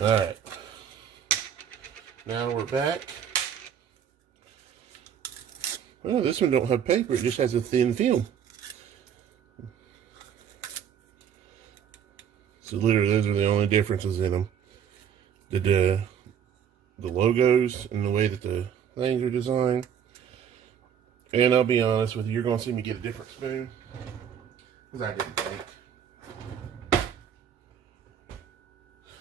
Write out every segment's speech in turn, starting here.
Alright. Now we're back. Well, this one don't have paper. It just has a thin film. So literally, those are the only differences in them. The logos and the way that the things are designed. And I'll be honest with you, you're going to see me get a different spoon. Because I didn't think.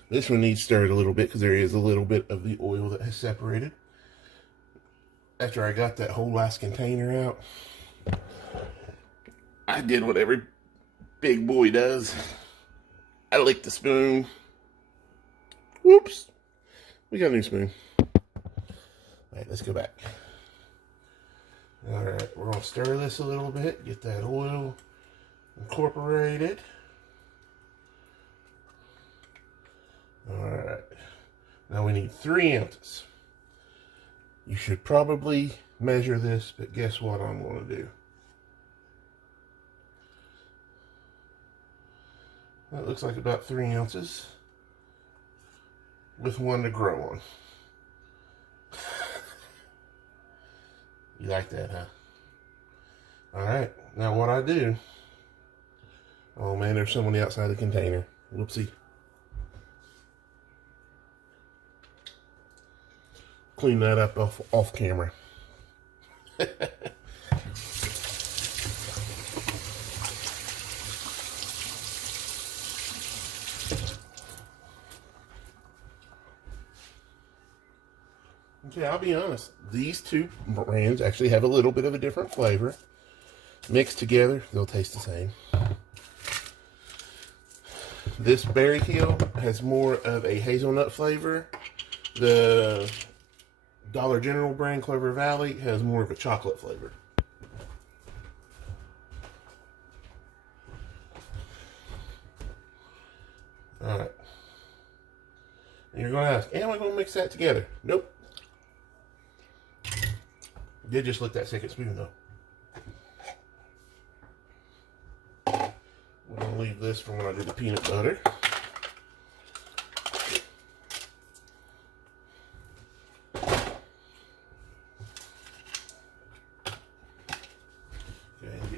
This one needs stirred a little bit because there is a little bit of the oil that has separated. After I got that whole last container out, I did what every big boy does. I licked the spoon. Whoops. We got a new spoon. Alright, let's go back. Alright, we're going to stir this a little bit. Get that oil incorporated. Alright. Now we need 3 ounces. You should probably measure this, but guess what I'm going to do? That looks like about 3 ounces with one to grow on. You like that, huh? Alright, now what I do, oh man, there's some on the outside of the container. Whoopsie. Clean that up off camera. Okay, I'll be honest. These two brands actually have a little bit of a different flavor. Mixed together, they'll taste the same. This Berry Hill has more of a hazelnut flavor. The Dollar General brand Clover Valley has more of a chocolate flavor. Alright. And you're going to ask, am I going to mix that together? Nope. Did just lick that second spoon though. We're going to leave this for when I do the peanut butter.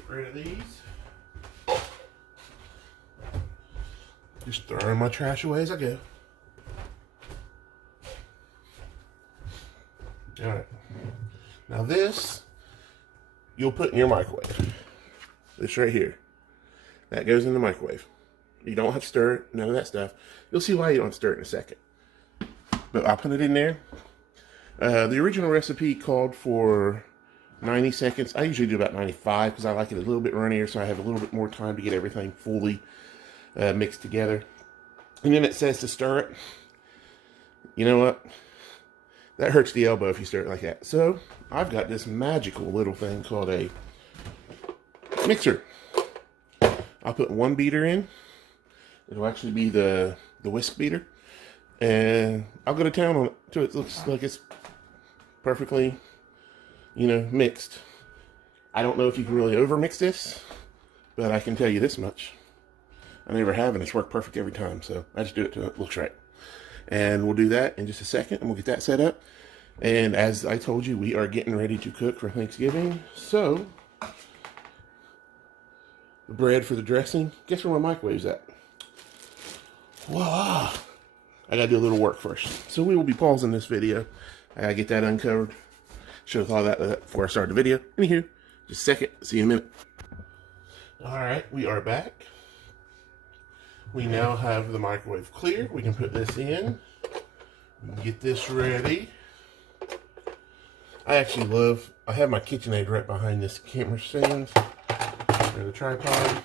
Rid of these. Just throwing my trash away as I go. Alright. Now this, you'll put in your microwave. This right here. That goes in the microwave. You don't have to stir it, none of that stuff. You'll see why you don't stir it in a second. But I'll put it in there. The original recipe called for 90 seconds. I usually do about 95 because I like it a little bit runnier, so I have a little bit more time to get everything fully mixed together. And then it says to stir it. You know what? That hurts the elbow if you stir it like that. So I've got this magical little thing called a mixer. I'll put one beater in. It'll actually be the whisk beater. And I'll go to town on it until it looks like it's perfectly, you know, mixed. I don't know if you can really overmix this, but I can tell you this much. I never have, and it's worked perfect every time, so I just do it till it looks right. And we'll do that in just a second, and we'll get that set up. And as I told you, we are getting ready to cook for Thanksgiving. So, the bread for the dressing. Guess where my microwave's at? Voila! I gotta do a little work first. So we will be pausing this video. I gotta get that uncovered. Should have thought of that before I started the video. Anywho, just a second. See you in a minute. Alright, we are back. We now have the microwave clear. We can put this in. Get this ready. I have my KitchenAid right behind this camera stand, or the tripod.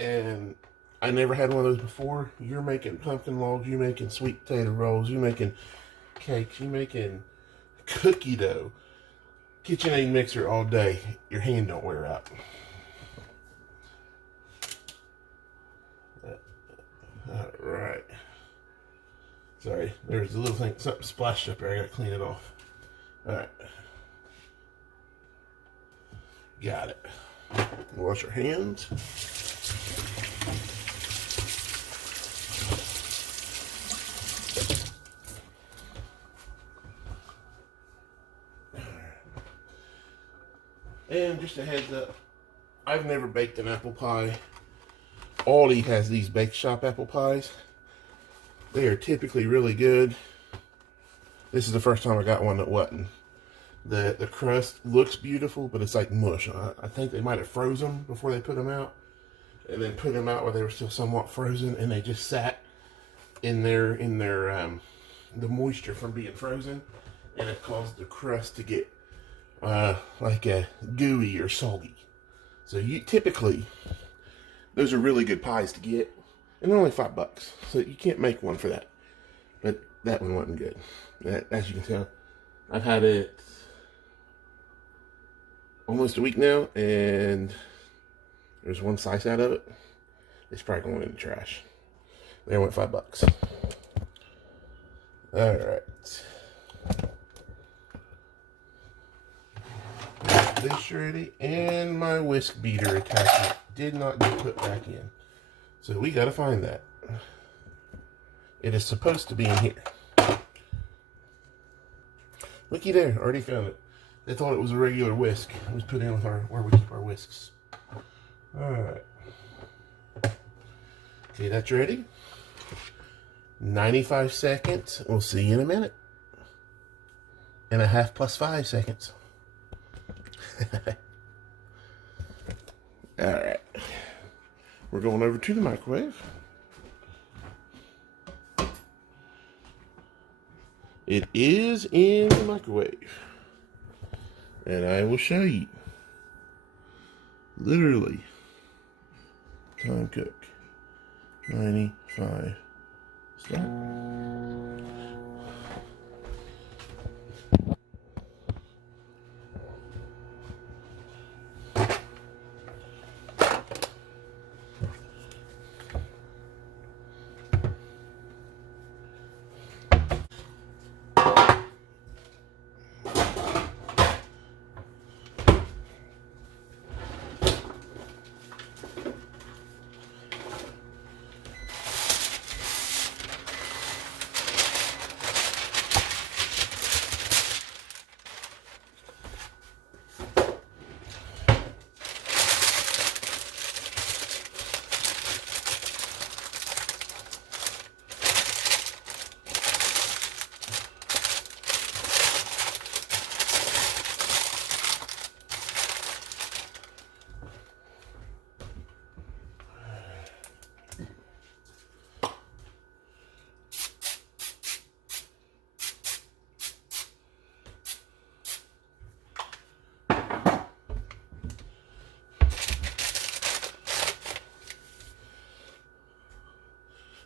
And I never had one of those before. You're making pumpkin logs, you're making sweet potato rolls, you're making cakes, you're making cookie dough. KitchenAid mixer all day. Your hand don't wear out. Alright. Sorry, there's a little thing, something splashed up there. I gotta clean it off. Alright. Got it. Wash your hands. And just a heads up, I've never baked an apple pie. Aldi has these bake shop apple pies. They are typically really good. This is the first time I got one that wasn't. The crust looks beautiful, but it's like mush. I think they might have froze them before they put them out, and then put them out where they were still somewhat frozen, and they just sat in their the moisture from being frozen, and it caused the crust to get like a gooey or soggy. So you typically, those are really good pies to get, and they're only $5, so you can't make one for that. But that one wasn't good. As you can tell, I've had it almost a week now, and there's one slice out of it. It's probably going in the trash. There went $5. All right. Got this ready, and my whisk beater attachment did not get put back in. So we got to find that. It is supposed to be in here. Looky there, already found it. They thought it was a regular whisk. It was put in with where we keep our whisks. Alright. Okay, that's ready. 95 seconds. We'll see you in a minute. And a half plus 5 seconds. Alright. We're going over to the microwave. It is in the microwave. And I will show you. Literally. Time cook. 95. Start.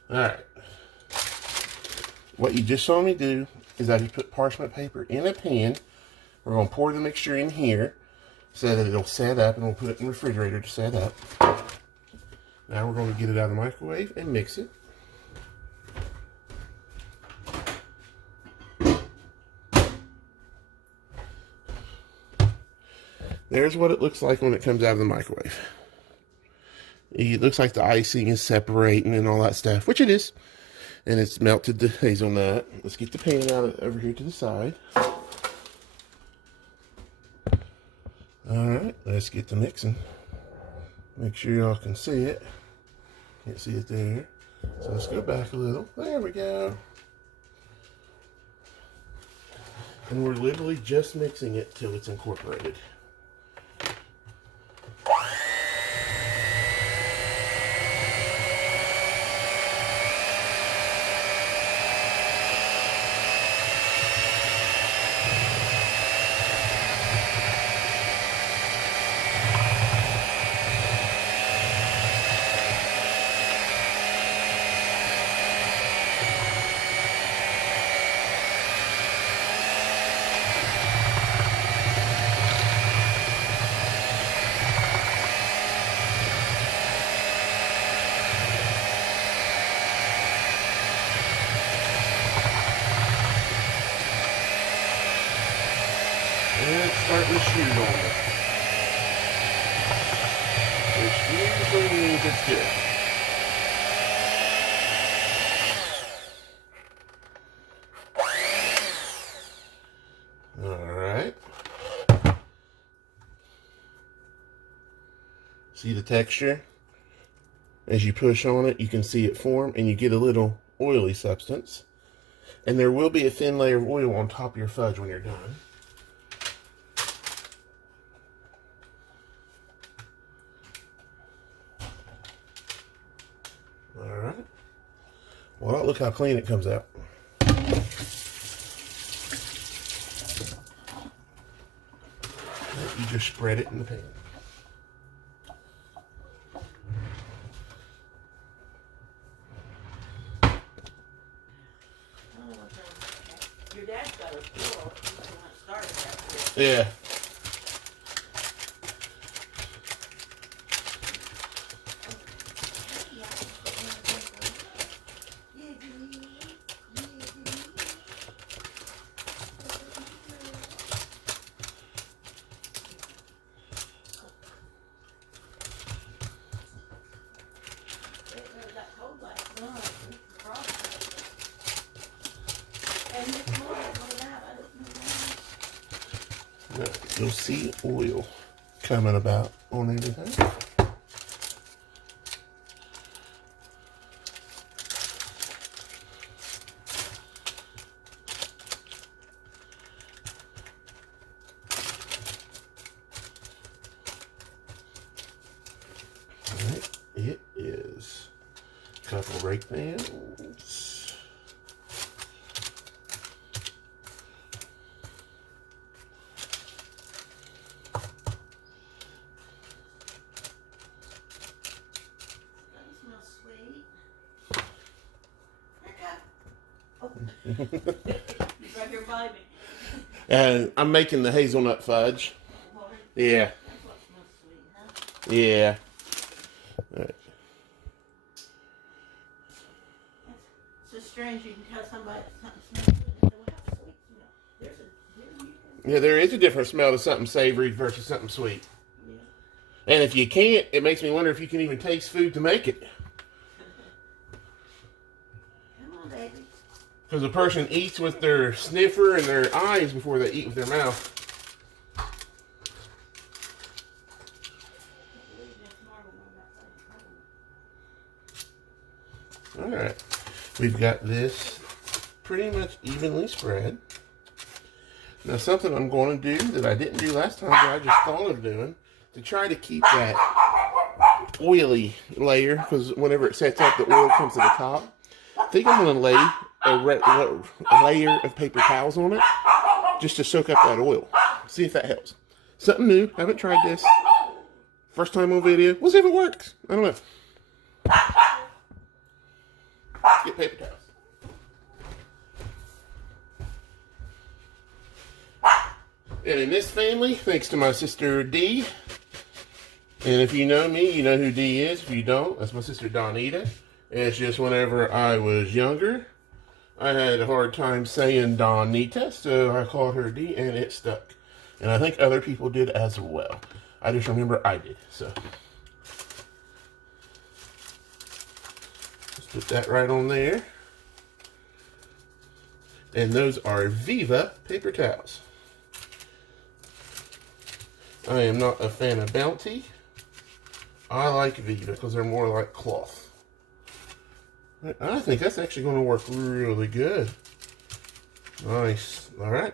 Alright. What you just saw me do is I just put parchment paper in a pan. We're going to pour the mixture in here so that it'll set up, and we'll put it in the refrigerator to set up. Now we're going to get it out of the microwave and mix it. There's what it looks like when it comes out of the microwave. It looks like the icing is separating and all that stuff, which it is. And it's melted the hazelnut. Let's get the pan out over here to the side. Alright, let's get the mixing. Make sure y'all can see it. Can't see it there. So let's go back a little. There we go. And we're literally just mixing it till it's incorporated. And it's starting to shoot on it, which usually means it's good. Alright. See the texture? As you push on it, you can see it form, and you get a little oily substance. And there will be a thin layer of oil on top of your fudge when you're done. Alright. Well, look how clean it comes out. You just spread it in the pan. Your dad's got a pool. Started that. Yeah. You'll see oil coming about on everything. Alright, it is a couple rake pans. And I'm making the hazelnut fudge. Yeah. Yeah. All right. It's so strange. You can tell somebody something smells good. And say, well, how sweet, Yeah, there is a different smell to something savory versus something sweet. Yeah. And if you can't, it makes me wonder if you can even taste food to make it. Because a person eats with their sniffer and their eyes before they eat with their mouth. Alright. We've got this pretty much evenly spread. Now something I'm going to do that I didn't do last time, but I just thought of doing, to try to keep that oily layer, because whenever it sets up, the oil comes to the top. I think I'm going to lay a layer of paper towels on it just to soak up that oil. See if that helps. Something new. Haven't tried this. First time on video. We'll see if it works. I don't know. Let's get paper towels. And in this family, thanks to my sister Dee. And if you know me, you know who Dee is. If you don't, that's my sister Donita. It's just whenever I was younger, I had a hard time saying Donita, so I called her D, and it stuck. And I think other people did as well. I just remember I did, so. Let's put that right on there. And those are Viva paper towels. I am not a fan of Bounty. I like Viva because they're more like cloth. I think that's actually going to work really good. Nice. All right.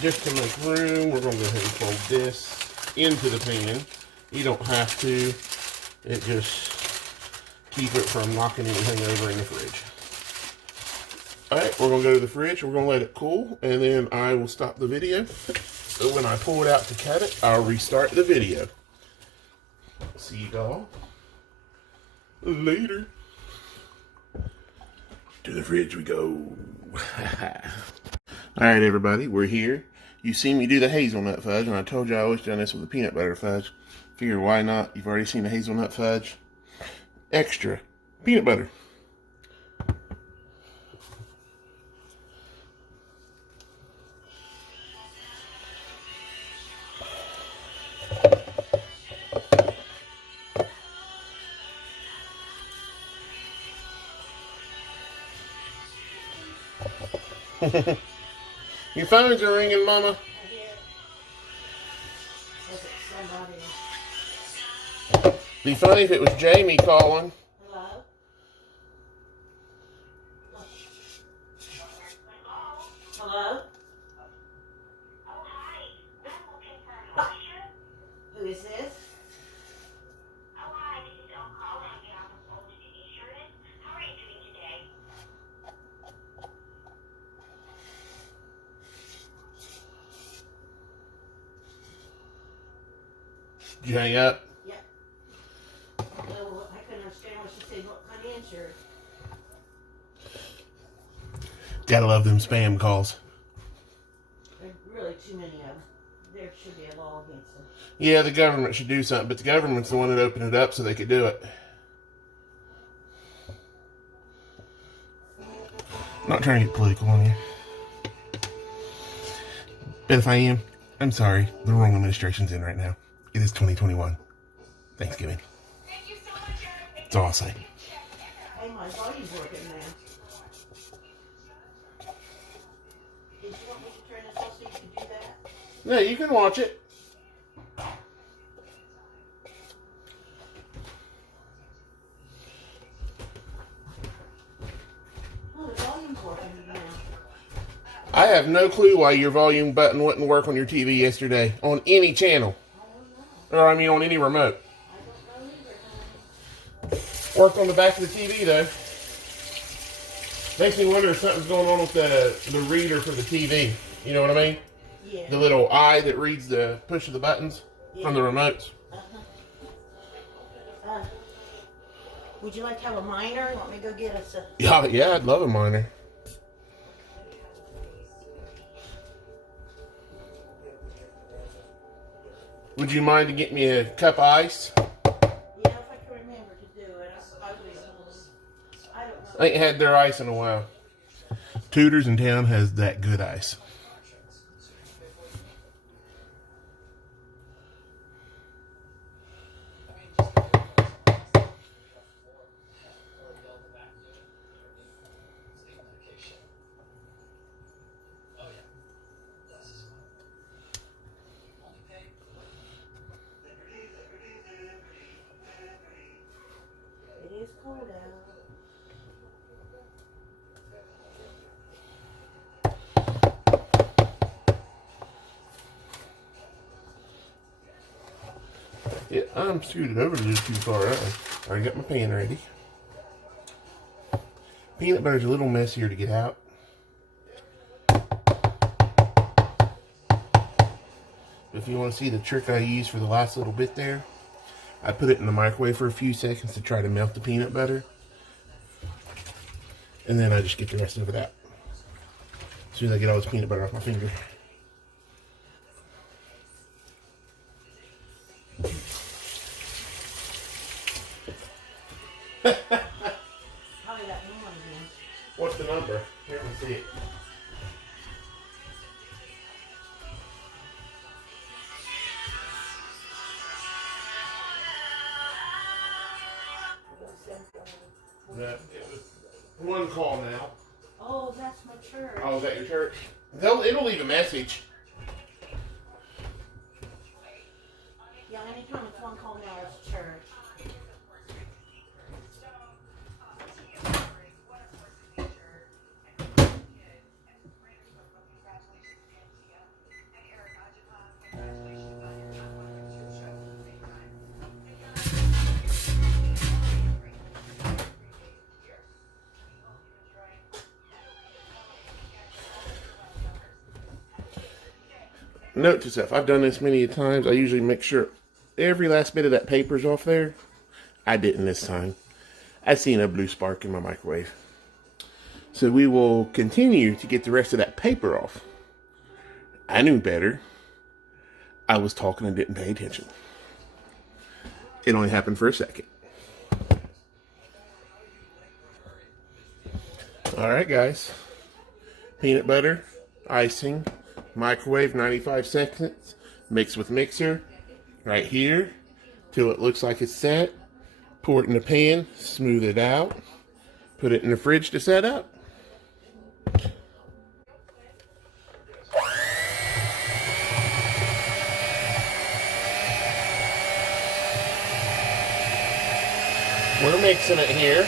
Just to make room, we're going to go ahead and fold this into the pan. You don't have to. It just keep it from knocking anything over in the fridge. All right, we're going to go to the fridge. We're going to let it cool, and then I will stop the video. So when I pull it out to cut it, I'll restart the video. See y'all later. To the fridge we go. Alright everybody, we're here. You see me do the hazelnut fudge, and I told you I always done this with the peanut butter fudge. Figure why not? You've already seen the hazelnut fudge. Extra peanut butter. Your phones are ringing, Mama. Be funny if it was Jamie calling. Hello? Hello? Oh, hi. I'm looking for Marcia. Who is this? Oh, hi. This is Elle calling on behalf of Fudge Insurance. How are you doing today? Did you hang up? Yeah. No, I couldn't understand what she said. What kind of insurance? Gotta love them spam calls. There are really too many of them. There should be a law against them. Yeah, the government should do something, but the government's the one that opened it up so they could do it. I'm not trying to get political on you. But if I am, I'm sorry. The wrong administration's in right now. It is 2021. Thanksgiving. Thank you so much, Eric. That's all I'll say. Hey, my volume's working now. Did you want me to turn this off so you could do that? No, you can watch it. Oh, the volume's working now. I have no clue why your volume button wouldn't work on your TV yesterday. On any channel. I don't know. Or, I mean, on any remote. I don't know either. Worked on the back of the TV, though. Makes me wonder if something's going on with the reader for the TV. You know what I mean? Yeah. The little eye that reads the push of the buttons from the remotes. Would you like to have a minor? You want me to go get us a... Yeah, I'd love a monitor. Would you mind to get me a cup of ice? Yeah, if I can remember to do it. I don't know. I ain't had their ice in a while. Tudor's in town has that good ice. It is cold out. Yeah, I'm scooted over a little too far. I already got my pan ready. Peanut butter's a little messier to get out. If you want to see the trick I use for the last little bit there, I put it in the microwave for a few seconds to try to melt the peanut butter. And then I just get the rest of it out. As soon as I get all this peanut butter off my finger. Probably that new one again. What's the number? Here, let me see it. It was one call now. Oh, that's my church. Oh, is that your church? It'll leave a message. Yeah, anytime it's one call now, it's church. Note to self, I've done this many times. I usually make sure every last bit of that paper's off there. I didn't this time. I seen a blue spark in my microwave. So we will continue to get the rest of that paper off. I knew better. I was talking and didn't pay attention. It only happened for a second. Alright guys. Peanut butter, icing, microwave 95 seconds, mix with mixer, right here, till it looks like it's set. Pour it in the pan, smooth it out, put it in the fridge to set up. mixing it here.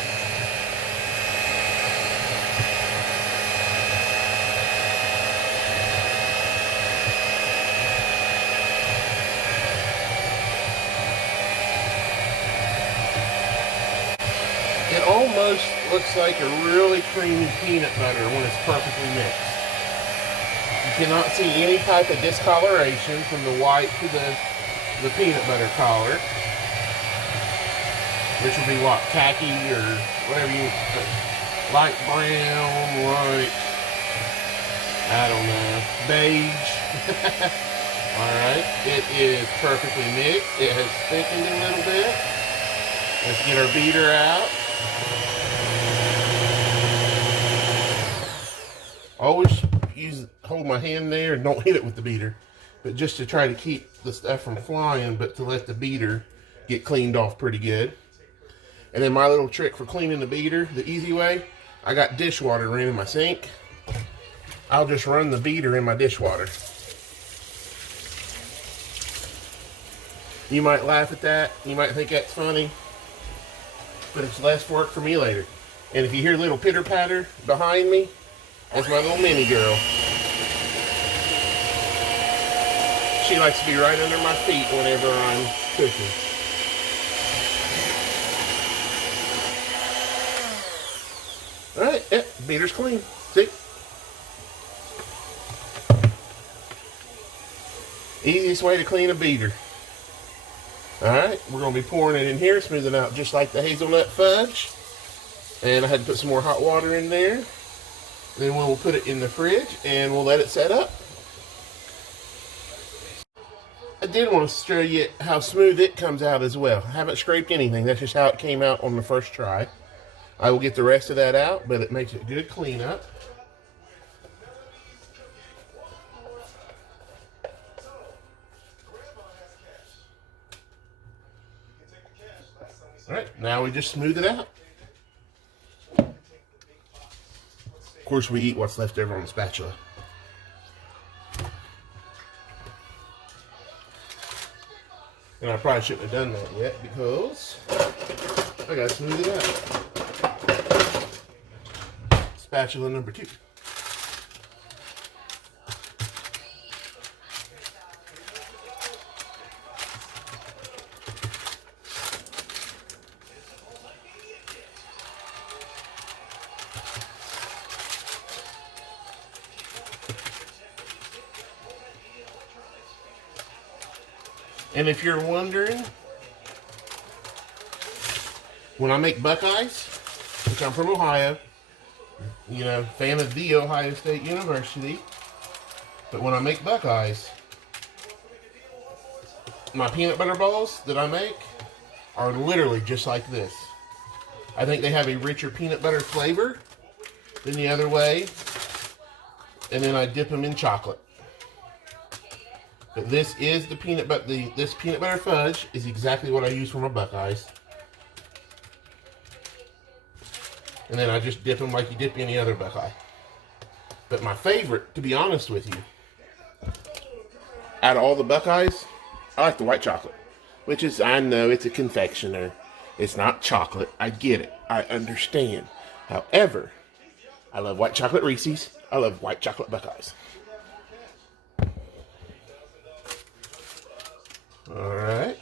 It almost looks like a really creamy peanut butter when it's perfectly mixed. You cannot see any type of discoloration from the white to the peanut butter color, which would be what, khaki or whatever you think. Light brown, light, I don't know, beige. Alright, it is perfectly mixed. It has thickened a little bit. Let's get our beater out. Always hold my hand there and don't hit it with the beater, but just to try to keep the stuff from flying, but to let the beater get cleaned off pretty good. And then my little trick for cleaning the beater, the easy way, I got dishwater running in my sink. I'll just run the beater in my dishwater. You might laugh at that, you might think that's funny, but it's less work for me later. And if you hear a little pitter patter behind me, that's my little mini girl. She likes to be right under my feet whenever I'm cooking. Alright, yeah, beater's clean. See? Easiest way to clean a beater. Alright, we're going to be pouring it in here, smoothing out just like the hazelnut fudge. And I had to put some more hot water in there. Then we'll put it in the fridge and we'll let it set up. I did want to show you how smooth it comes out as well. I haven't scraped anything. That's just how it came out on the first try. I will get the rest of that out, but it makes it good cleanup. All right, now we just smooth it out. Of course, we eat what's left over on the spatula. And I probably shouldn't have done that yet because I gotta smooth it out. Spatula number 2. And if you're wondering, when I make Buckeyes, which I'm from Ohio, you know, fan of the Ohio State University, but when I make Buckeyes, my peanut butter balls that I make are literally just like this. I think they have a richer peanut butter flavor than the other way, and then I dip them in chocolate. But this is the peanut butter. This peanut butter fudge is exactly what I use for my Buckeyes. And then I just dip them like you dip any other Buckeye. But my favorite, to be honest with you, out of all the Buckeyes, I like the white chocolate. Which is, I know it's a confectioner. It's not chocolate. I get it. I understand. However, I love white chocolate Reese's. I love white chocolate Buckeyes. Alright.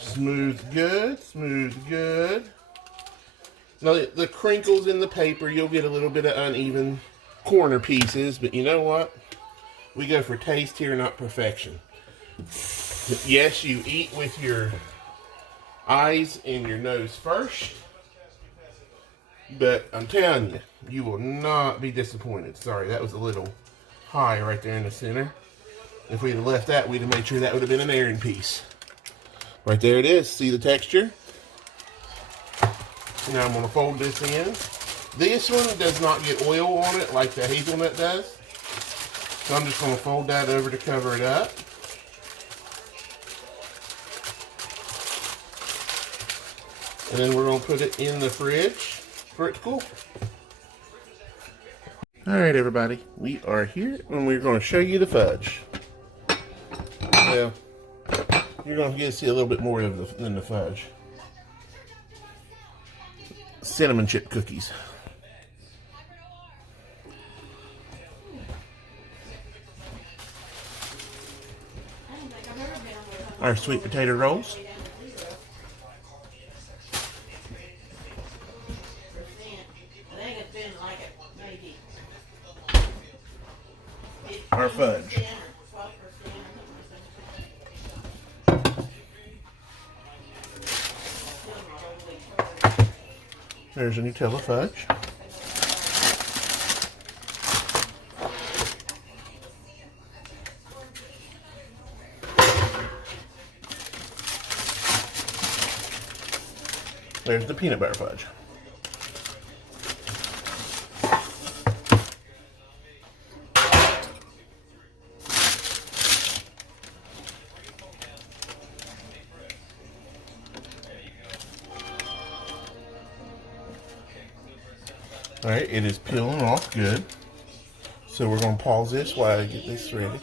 Smooth good, smooth good. Now the crinkles in the paper, you'll get a little bit of uneven corner pieces, but you know what? We go for taste here, not perfection. Yes, you eat with your eyes and your nose first, but I'm telling you, you will not be disappointed. Sorry, that was a little high right there in the center. If we'd have left that, we'd have made sure that would have been an airing piece. Right there it is. See the texture? Now I'm going to fold this in. This one does not get oil on it like the hazelnut does. So I'm just going to fold that over to cover it up. And then we're going to put it in the fridge for it to cool. Alright everybody, we are here and we're going to show you the fudge. Well, you're going to get to see a little bit more of than the fudge. cinnamon chip cookies. I don't think I've ever been with Our sweet potato rolls. I think it's been like maybe Our 15% fudge. or 12% or something like that. There's a Nutella fudge. There's the peanut butter fudge. Alright, it is peeling off good. So we're going to pause this while I get this ready.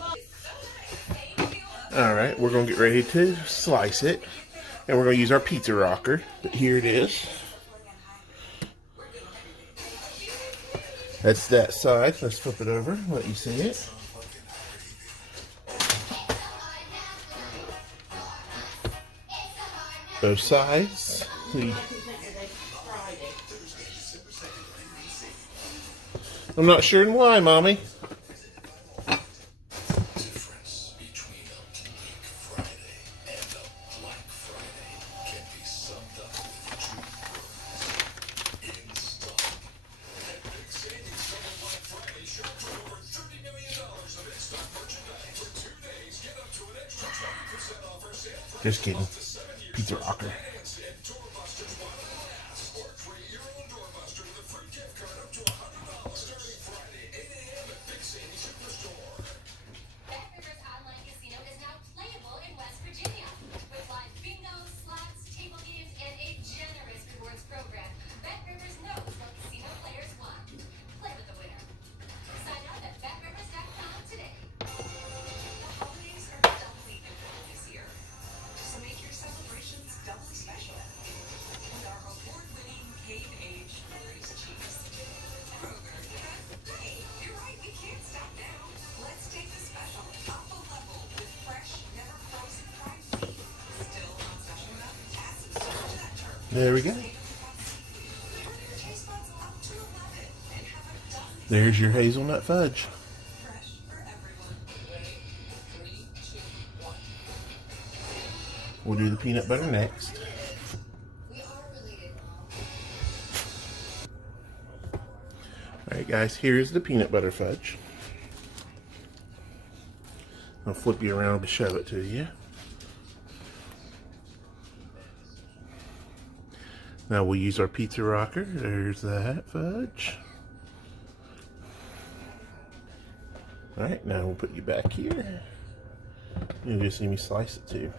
Alright, we're going to get ready to slice it. And we're going to use our pizza rocker. Here it is. That's that side. Let's flip it over, let you see it. Both sides. I'm not sure why, Mommy. Just kidding. Pizza rocker. There we go. There's your hazelnut fudge. We'll do the peanut butter next. Alright guys, here's the peanut butter fudge. I'll flip you around to show it to you. Now we'll use our pizza rocker. There's that fudge. Alright, now we'll put you back here. You'll just see me slice it too.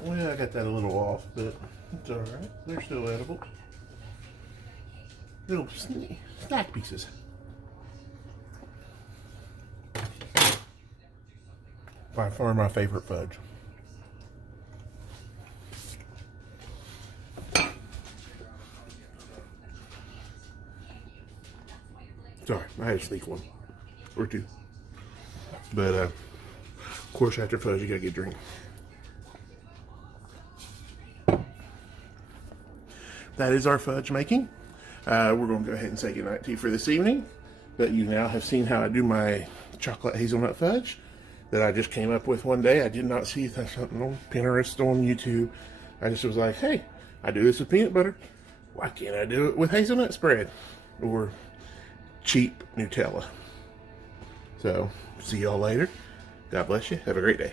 Well, I got that a little off, but it's alright. They're still edible. Little snack pieces. By far my favorite fudge. Sorry, I had to sneak one or two. But, of course, after fudge, you gotta get a drink. That is our fudge making. We're going to go ahead and say goodnight to you for this evening. that you now have seen how I do my chocolate hazelnut fudge that I just came up with one day. I did not see something on Pinterest, on YouTube. I just was like, hey, I do this with peanut butter. Why can't I do it with hazelnut spread or cheap Nutella? So, see y'all later. God bless you. Have a great day.